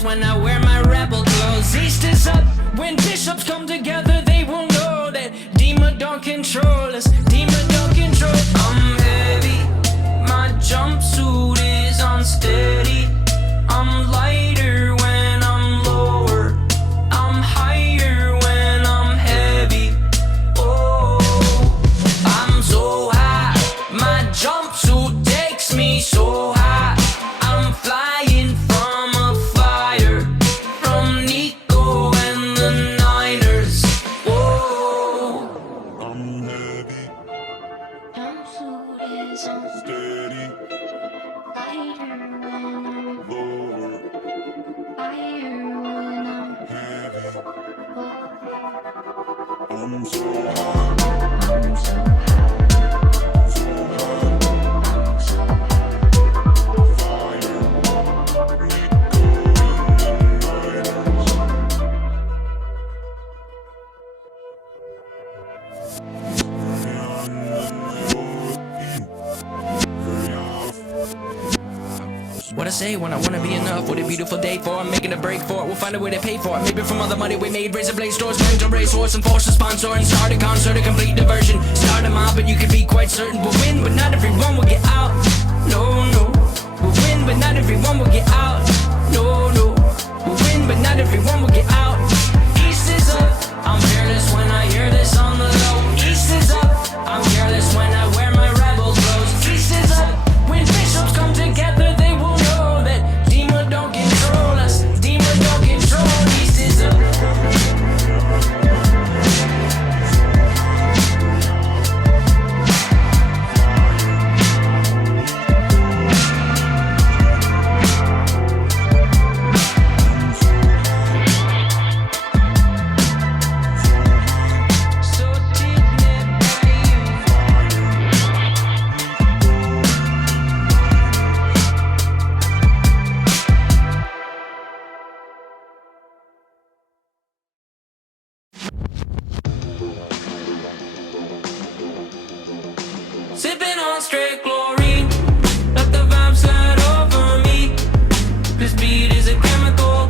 fearless when I wear my rebel clothes. East is up, when bishops come together, they will know that demon don't control us, demon don't control. I'm heavy, my jumpsuit is unsteady. I'm lighter when I'm lower, I'm higher when I'm heavy. Oh, I'm so high, my jumpsuit takes me so high. I'm flying from a fire, from Nico and the Niners. Whoa, I'm heavy, jumpsuit is unsteady. Lighter when I'm lower, higher when I'm heavy. Oh, I'm so high, I'm so high. What I say when I wanna be enough? What a beautiful day for I'm making a break for it. We'll find a way to pay for it. Maybe from all the money we made, razor blade stores, guns and racehorse and force a sponsor and start a concert, a complete diversion. Start a mob, but you can be quite certain we'll win, but not everyone will get out. No, no, we'll win, but not everyone will get out. No, no, we'll win, but not everyone will get out. East is up, I'm fearless when I hear this on the low. East is up, I'm careless when I wear my rebel clothes. East is up, when bishops come together, they will know that demon don't control us, demon don't control. East is up. Sipping on straight chlorine, let the vibe slide over me. This beat is a chemical,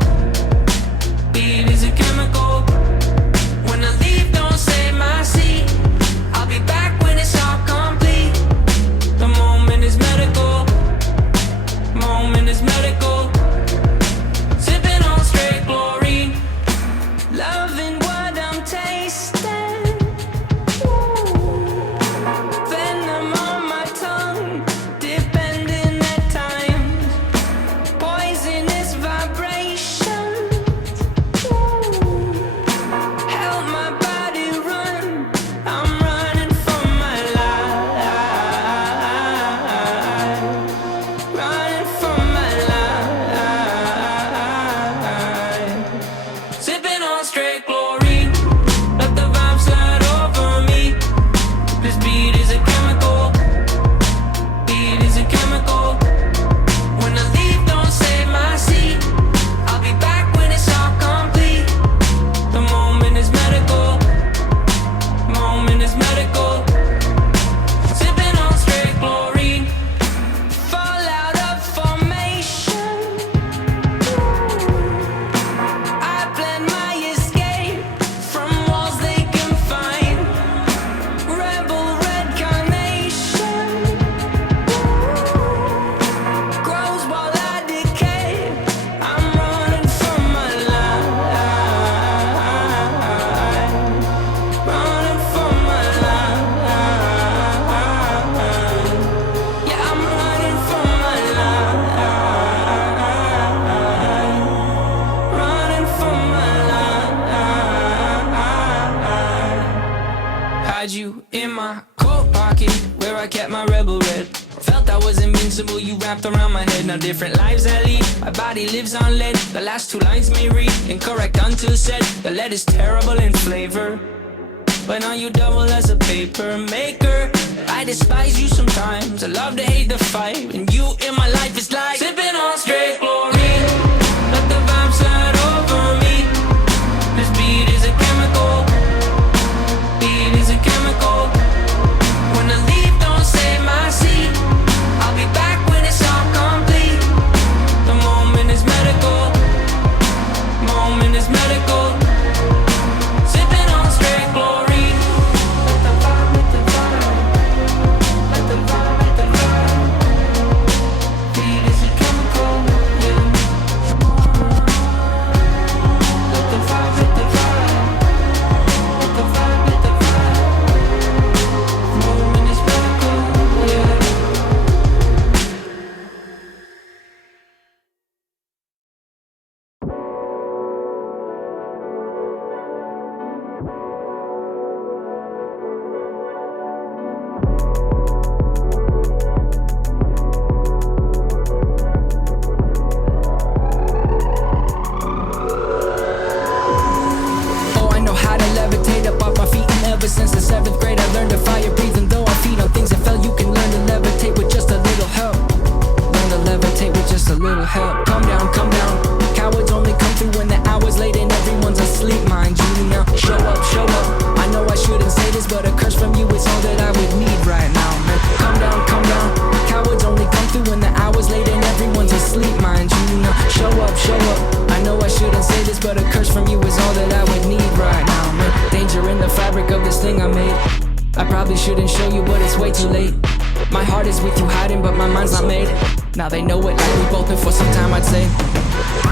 beat is a chemical. When I leave, don't save my seat. I'll be back when it's all complete. The moment is medical, moment is medical. Sipping on straight chlorine, loving what I'm tasting. You in my coat pocket where I kept my rebel red. Felt I was invincible, you wrapped around my head. Now different lives I lead, my body lives on lead. The last two lines may read incorrect until said. The lead is terrible in flavor, but now you double as a paper maker. I despise you sometimes, I love to hate the fight. And you in my life is like sipping on straight chlorine. Let the vibe slide over me. This beat is a chemical, beat is a chemical. When I leave, don't save my seat. I'll be back when it's all complete. The moment is medical, ever since the 7th grade. I learned to fire breathe, and though I feed on things that fell, you can learn to levitate with just a little help. Learn to levitate with just a little help. Calm down, calm down. Cowards only come through when the hour's late and everyone's asleep, mind you. Now show up, show up. I know I shouldn't say this, but a curse from you is all that I would need right now, man. Calm down, calm down. Cowards only come through when the hour's late and everyone's asleep, mind you. Now show up, show up. I know I shouldn't say this, but a curse from you is all that I would need right now, man. Danger in the fabric of this thing I made. I probably shouldn't show you, but it's way too late. My heart is with you hiding, but my mind's not made. Now they know it like we both been for some time, I'd say.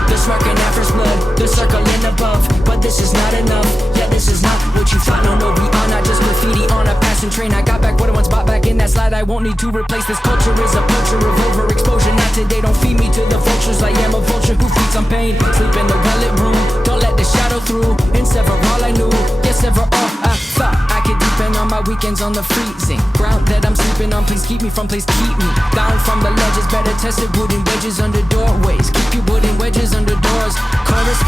They're smirking at first blood, they're circling above, but this is not enough. Yeah, this is not what you thought. No, no, we are not just graffiti on a passing train. I got back what I once bought back in that slide. I won't need to replace this culture. Is a culture of overexposure. Not today, don't feed me to the vultures. I am a vulture who feeds on pain. Sleep in the well-lit room, don't let the shadow through. And sever all I knew, yes, sever all I thought I could deepen on my weekends on the freezing ground that I'm sleeping on. Please keep me from, please keep me down from the ledges. Better tested wooden wedges under doorways. Keep your wooden wedges under doors. Chorus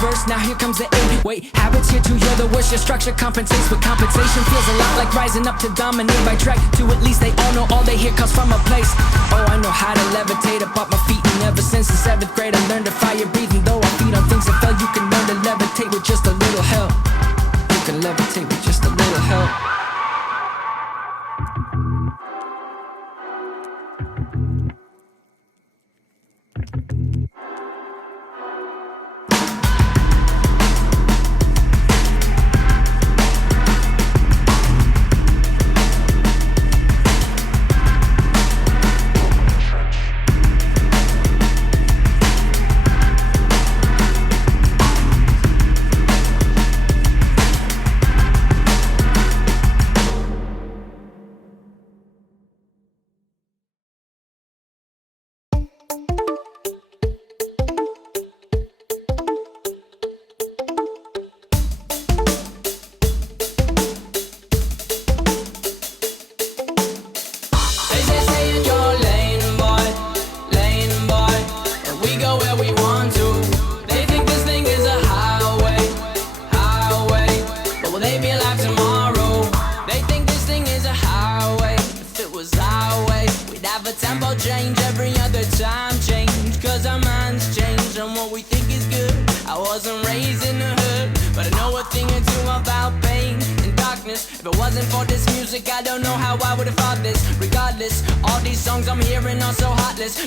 verse, now here comes the 8. Wait, habits here too, you're the worst. Your structure compensates, but compensation feels a lot like rising up to dominate by track. To at least they all know all they hear comes from a place. Oh, I know how to levitate up off my feet, and ever since the 7th grade I learned to fire breathe. And though I feed on things that fell, you can learn to levitate with just a little help. You can levitate with just a little help.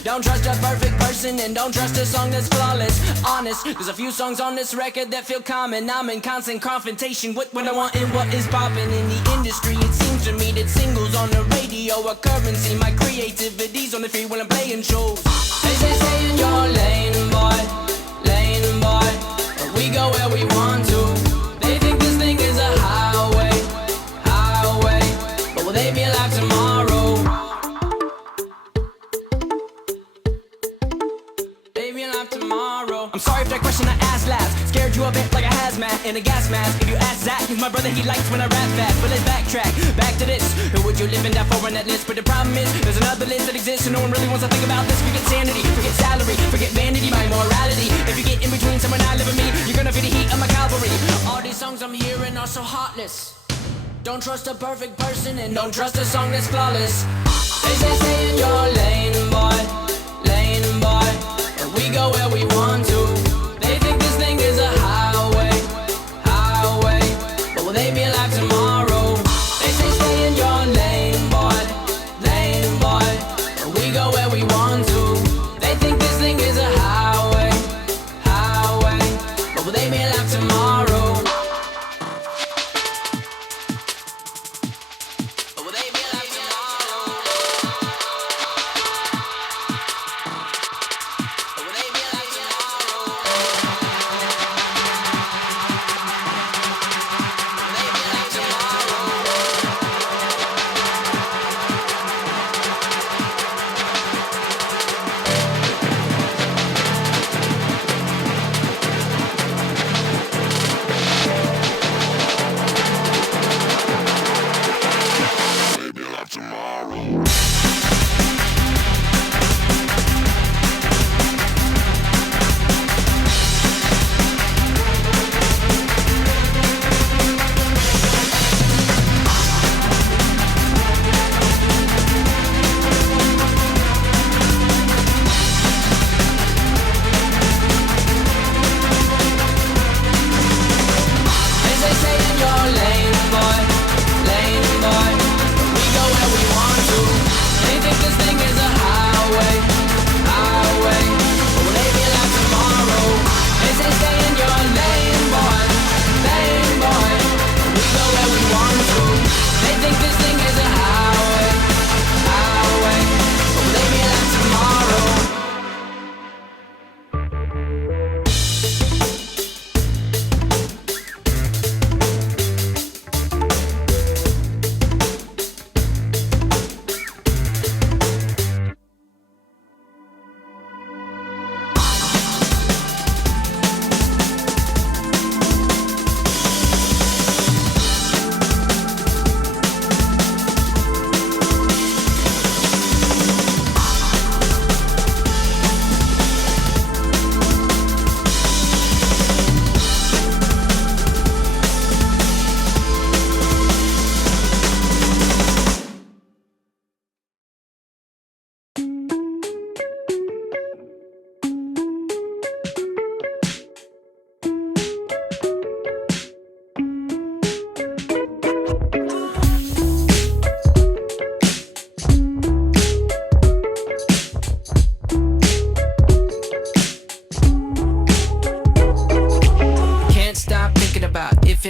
Don't trust a perfect person and don't trust a song that's flawless. Honest, there's a few songs on this record that feel common. I'm in constant confrontation with what I want and what is popping in the industry. It seems to me that singles on the radio are currency. My creativity's on the free when I'm playing shows. They say in your lane, boy, but we go where we want to. They think this thing is a highway, but will they be alive tomorrow? I'm sorry if that question I asked last scared you a bit like a hazmat in a gas mask. If you ask Zach, he's my brother, he likes when I rap fast. But let's backtrack, back to this. Who would you live in that for on that list? But the problem is, there's another list that exists and no one really wants to think about this. Forget sanity, forget salary, forget vanity, my morality. If you get in between someone I live and me, you're gonna feel the heat of my cavalry. All these songs I'm hearing are so heartless. Don't trust a perfect person and don't trust a song that's flawless. They say stay in your lane, boy, and we go where we want to. They think this thing is a highway, but will they be alive tomorrow? They say stay in your lane, boy, and we go where we want to. They think this thing is a highway, but will they be alive tomorrow? But will they be alive tomorrow? But will they be alive tomorrow? Will they be alive tomorrow?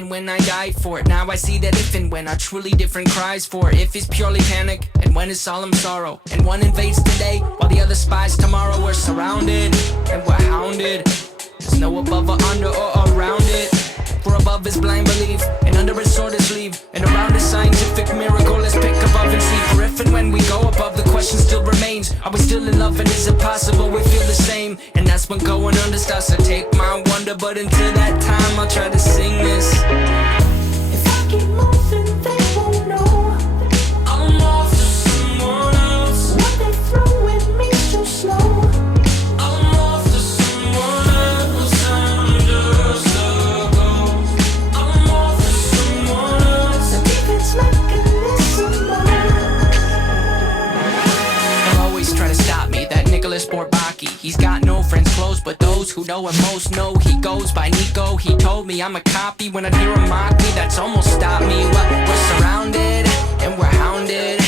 and when I died for it. Now I see that if and when are truly different cries for it. If it's purely panic, and when it's solemn sorrow. And one invades today, while the other spies tomorrow. We're surrounded, and we're hounded. There's no above or under or around it. For above is blind belief, and under is sword is sleeve, and around is scientific miracle. Let's pick above and see. For if and when we go above, the question still remains: are we still in love, and is it possible we feel the same? And that's when going under starts to take my wonder. But until that time, I'll try to sing this. If I keep moving, they won't know I'm off to someone else. what they throw at me too slow. I'm off to someone else. I'm just a ghost. I'm off to someone else. The defense mechanism They'll always try to stop me, that Nicholas Bourbaki. He's got no friends close, but those who know him most know he goes by Nico. He told me I'm a copy. When I hear him mock me, that's almost stopped me. We're surrounded, and we're hounded.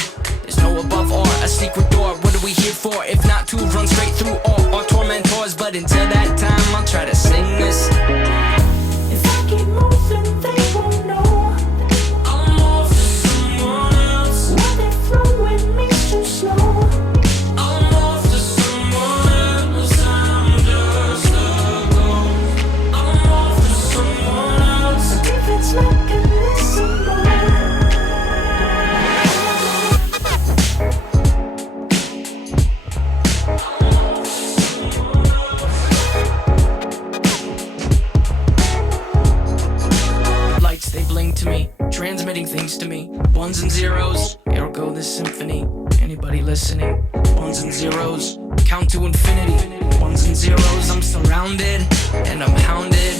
There's no above or a secret door. What are we here for, if not to run straight through all our tormentors? But until that time, I'll try to sing this. If I keep moving, they won't know I'm off to someone else. what they throw at me too slow. I'm off to someone else. I'm just a ghost. I'm off to someone else. The defense mechanism Lights, they blink to me, transmitting things to me. Ones and zeros, ergo this symphony. Anybody listening? Ones and zeros, count to infinity. Ones and zeros, I'm surrounded, and I'm hounded.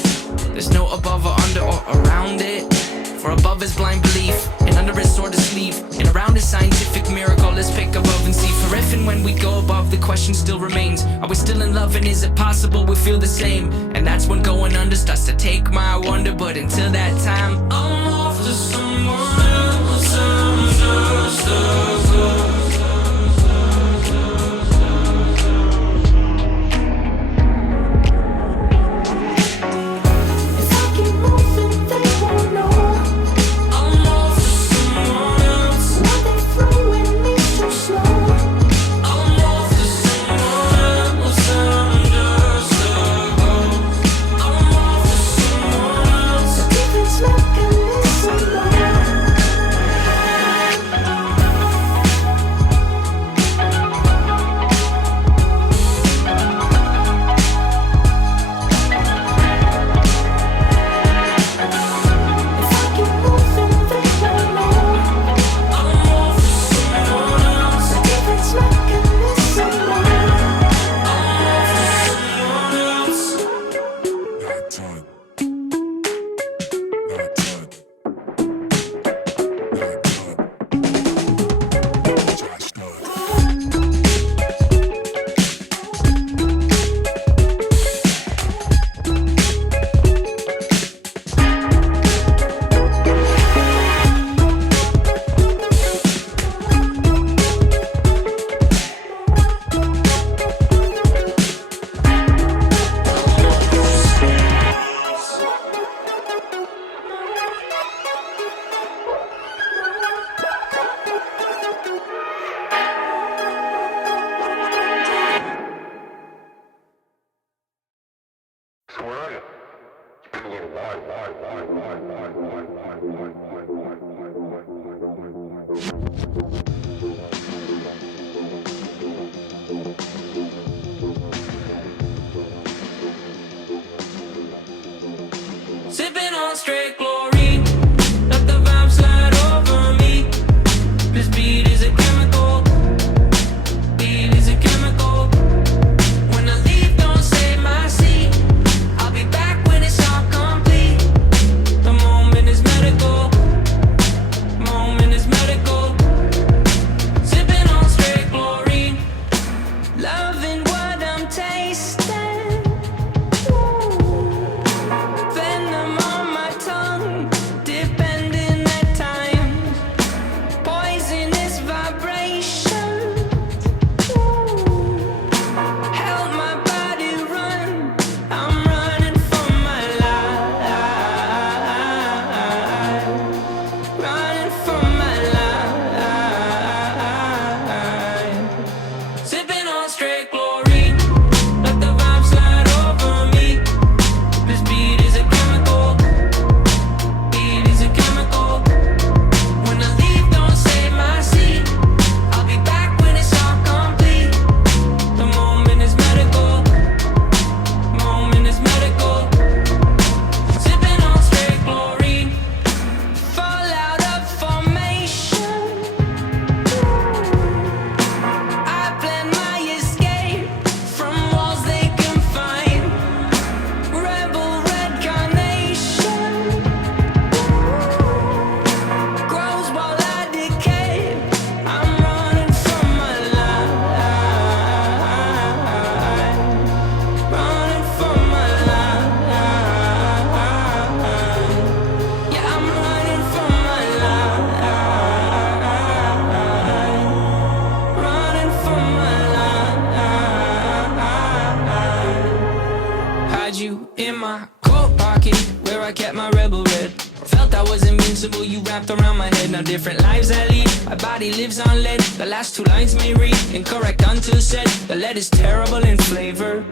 There's no above or under or around it. For above is blind belief, and under is sword is sleeve, and around is scientific miracle. Let's pick above and see. For if and when we go above, the question still remains: are we still in love, and is it possible we feel the same? And that's when going under starts to take my wonder. But until that time, I'm off to someone else. I'm just a ghost. If I keep moving, they won't know I'm off to someone else. what they throw at me too slow. I'm off to someone else. I'm just a ghost. I'm off to someone else. The defense mechanism If I keep moving, they won't know I'm off to someone else. the defense mechanism Sipping on straight glory, let the vibe slide over me. This beat is a chemical, beat is a chemical. When I leave, don't save my seat. I'll be back when it's all complete. The moment is medical, moment is medical. kept my rebel red. Felt I was invincible, you wrapped around my head. Now different lives I lead, my body lives on lead. The last two lines may read incorrect until said. The lead is terrible in flavor,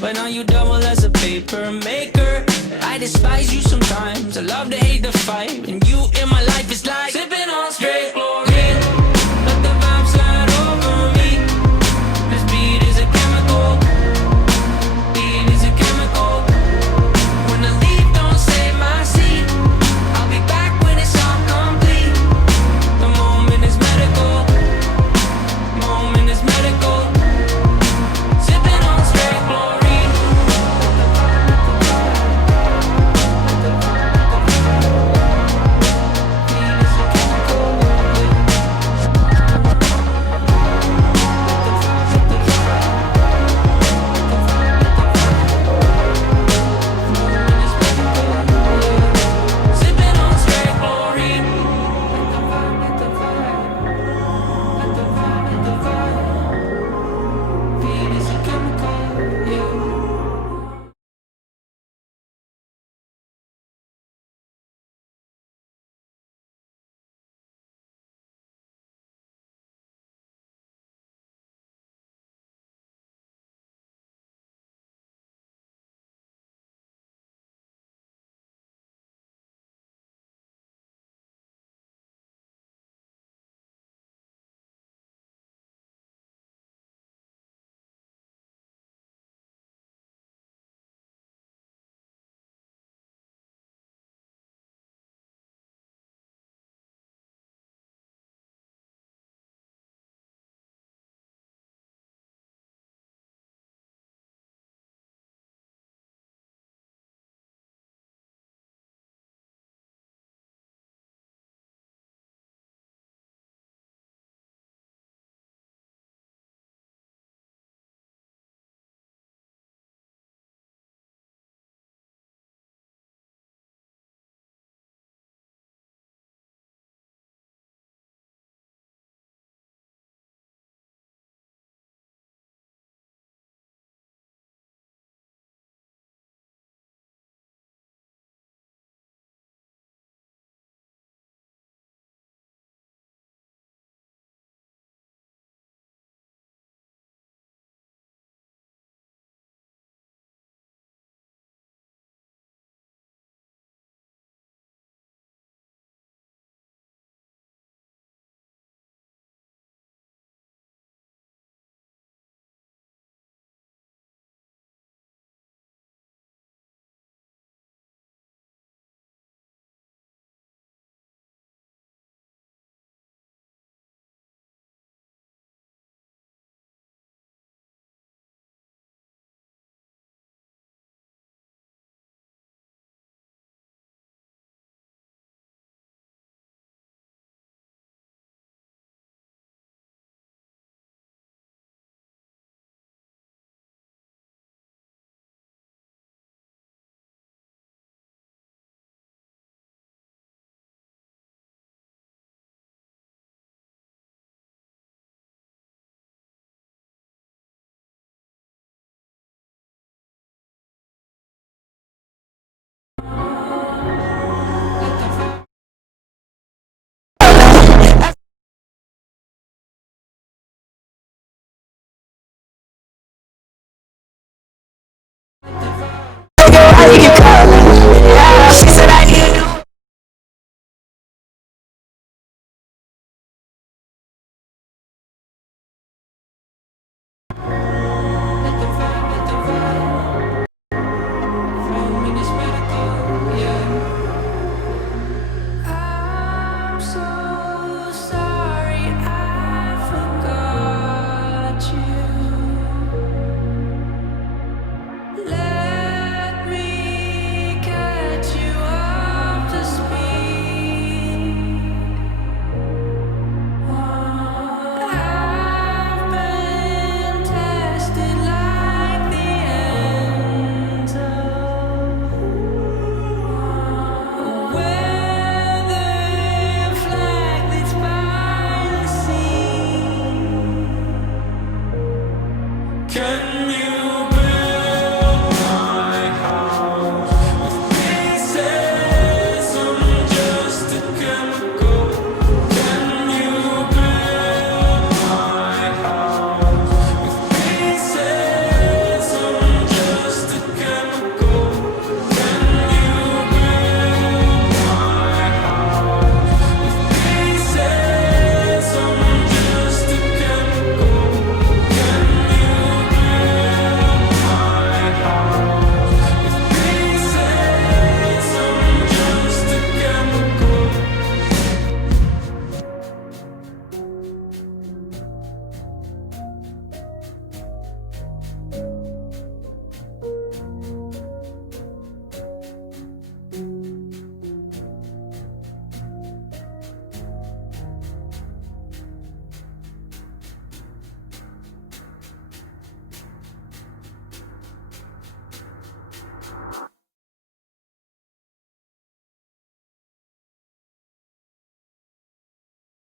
but now you double as a paper maker. I despise you sometimes, I love to hate the fight. And you in my life is like sipping on straight chlorine. Let the vibe slide over me. This beat is a chemical. Beat is a chemical. When the leaf don't save my seed, I'll be back when it's all complete. The moment is medical. Moment is medical. Sipping on straight chlorine. Beat is a chemical.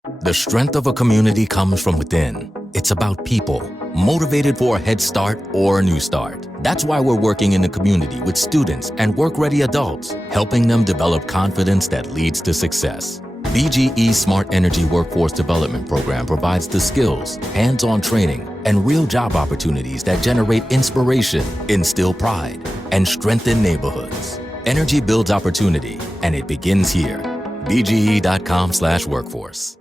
The strength of a community comes from within. It's about people, motivated for a head start or a new start. That's why we're working in the community with students and work-ready adults, helping them develop confidence that leads to success. BGE's Smart Energy Workforce Development Program provides the skills, hands-on training, and real job opportunities that generate inspiration, instill pride, and strengthen neighborhoods. Energy builds opportunity, and it begins here. BGE.com/workforce.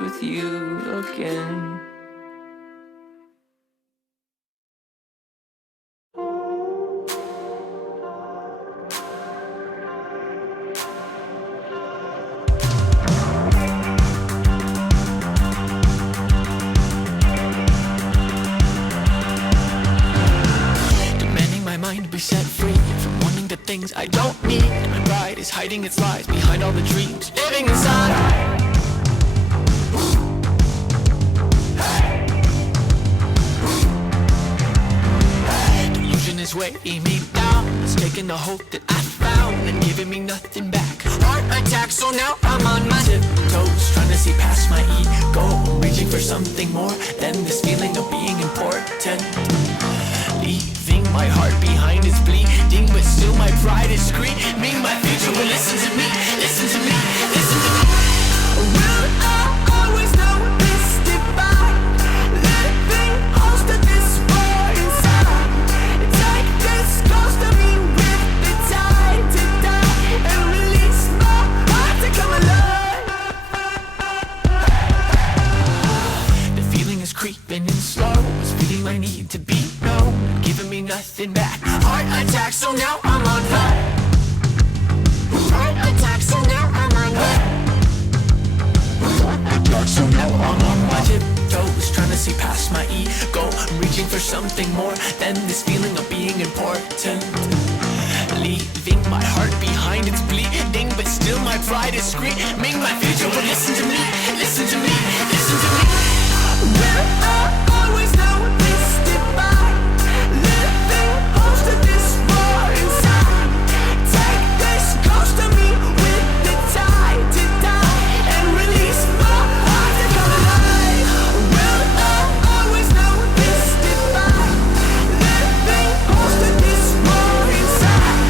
with you again. Be set free from wanting the things I don't need. My pride is hiding its lies behind all the dreams living inside. Delusion is weighing me down. It's taking the hope that I found and giving me nothing back. Heart attack, so now I'm on my tiptoes, trying to see past my ego, reaching for something more than this feeling of being important. Leaving my heart behind is bleeding, but still my pride is screaming. My future will listen to me, listen to me, listen to me. Will I always know this divine? Living close to this war inside. Take this ghost of me with the tide to die and release my heart to come alive. The feeling is creeping in slow, it's feeling my need to be known, giving me nothing back. Heart attack, so now I'm on fire. Heart attack, so now I'm on fire. Heart attack, so now I'm on my tiptoes, trying to see past my ego, reaching for something more than this feeling of being important. Leaving my heart behind, it's bleeding, but but still my pride is screaming my future. But listen to me, listen to me, listen to me. Will I always know this divide? Living close to this war inside. Take this close to me with the tide to die and release my heart to come alive. Will I always know this divide? Living close to this war inside.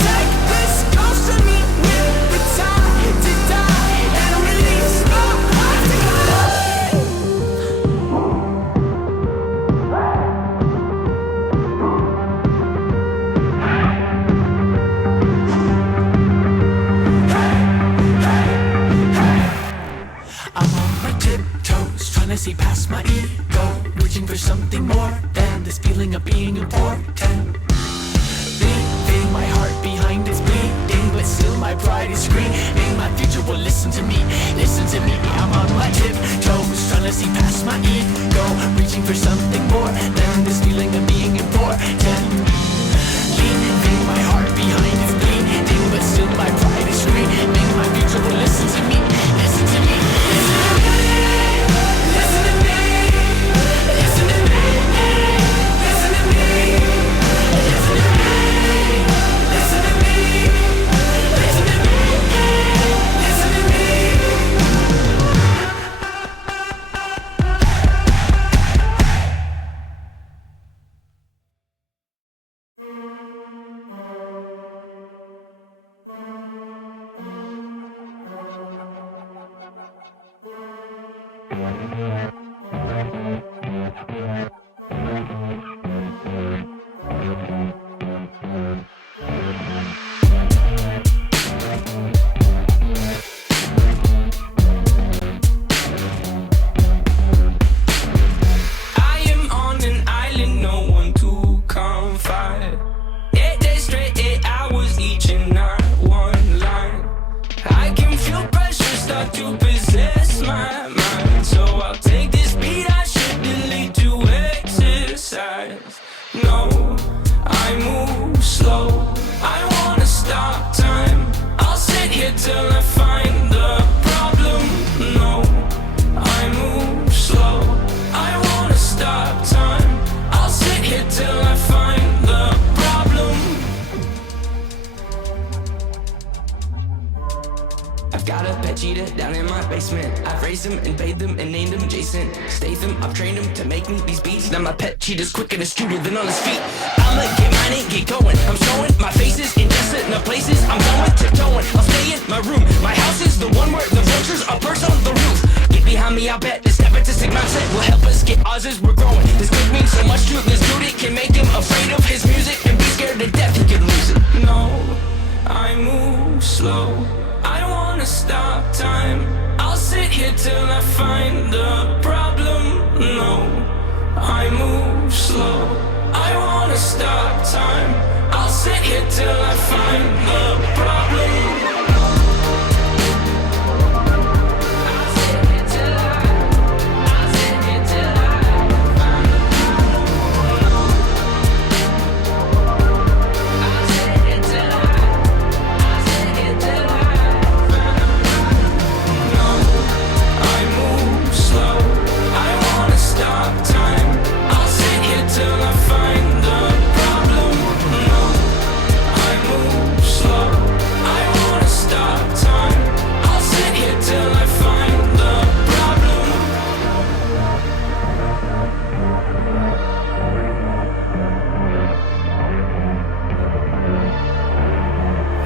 Take this close to me with the tide to die and release my heart to come alive. I'm on my tiptoes, trying to see past my ego, reaching for something more than this feeling of being important. Leaving my heart behind is bleeding, but still my pride is screaming my future. Well, listen to me, listen to me. I'm on my tiptoes, trying to see past my ego, reaching for something more than this feeling of being important. Leaving my heart behind is bleeding, but still my pride is screaming my future. Well, listen to me, listen to me, listen to me, listen to me, listen to me, listen to me, listen to me, listen to me, listen to me, listen to me. I am on an island, no one to confide. 8 days straight, 8 hours each and not one line. I can feel pressure start to possess my mind. So I'll take this beat, I shouldn't need to exercise. No, I move slow, I wanna stop time. I'll sit here till I find the problem. No, I move slow, I wanna stop time. I'll sit here till I find the problem. I've got a pet cheetah down in my basement. I've raised him and bathed him and named him Jason Statham. I've trained him to make me these beats. Now my pet cheetah's quicker and astuter than on his feet. I'ma get mine and get going. I'm showing my faces in desolate places. I'm going tiptoeing. I'll stay in my room. My house is the one where the vultures are perched on the roof. Get behind me, I'll bet this artistic mindset will help us get ours as we're growing. This could mean so much to this dude, it can make him afraid of his music and be scared to death he could lose it. No, I move slow, I wanna stop time. I'll sit here till I find the problem. No, I move slow, I wanna stop time. I'll sit here till I find the problem. I'll sit here till I'll sit here till I find the problem. I'll sit here till I'll sit here till I find the problem. No, I move slow, I wanna stop time. I'll sit here till I find the problem. No, I move slow, I wanna stop time. I'll sit here till I find the problem.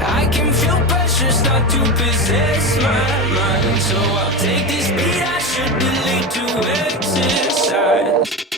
I can feel pressure start to possess my mind. So I'll take this beat, I should delete to exercise.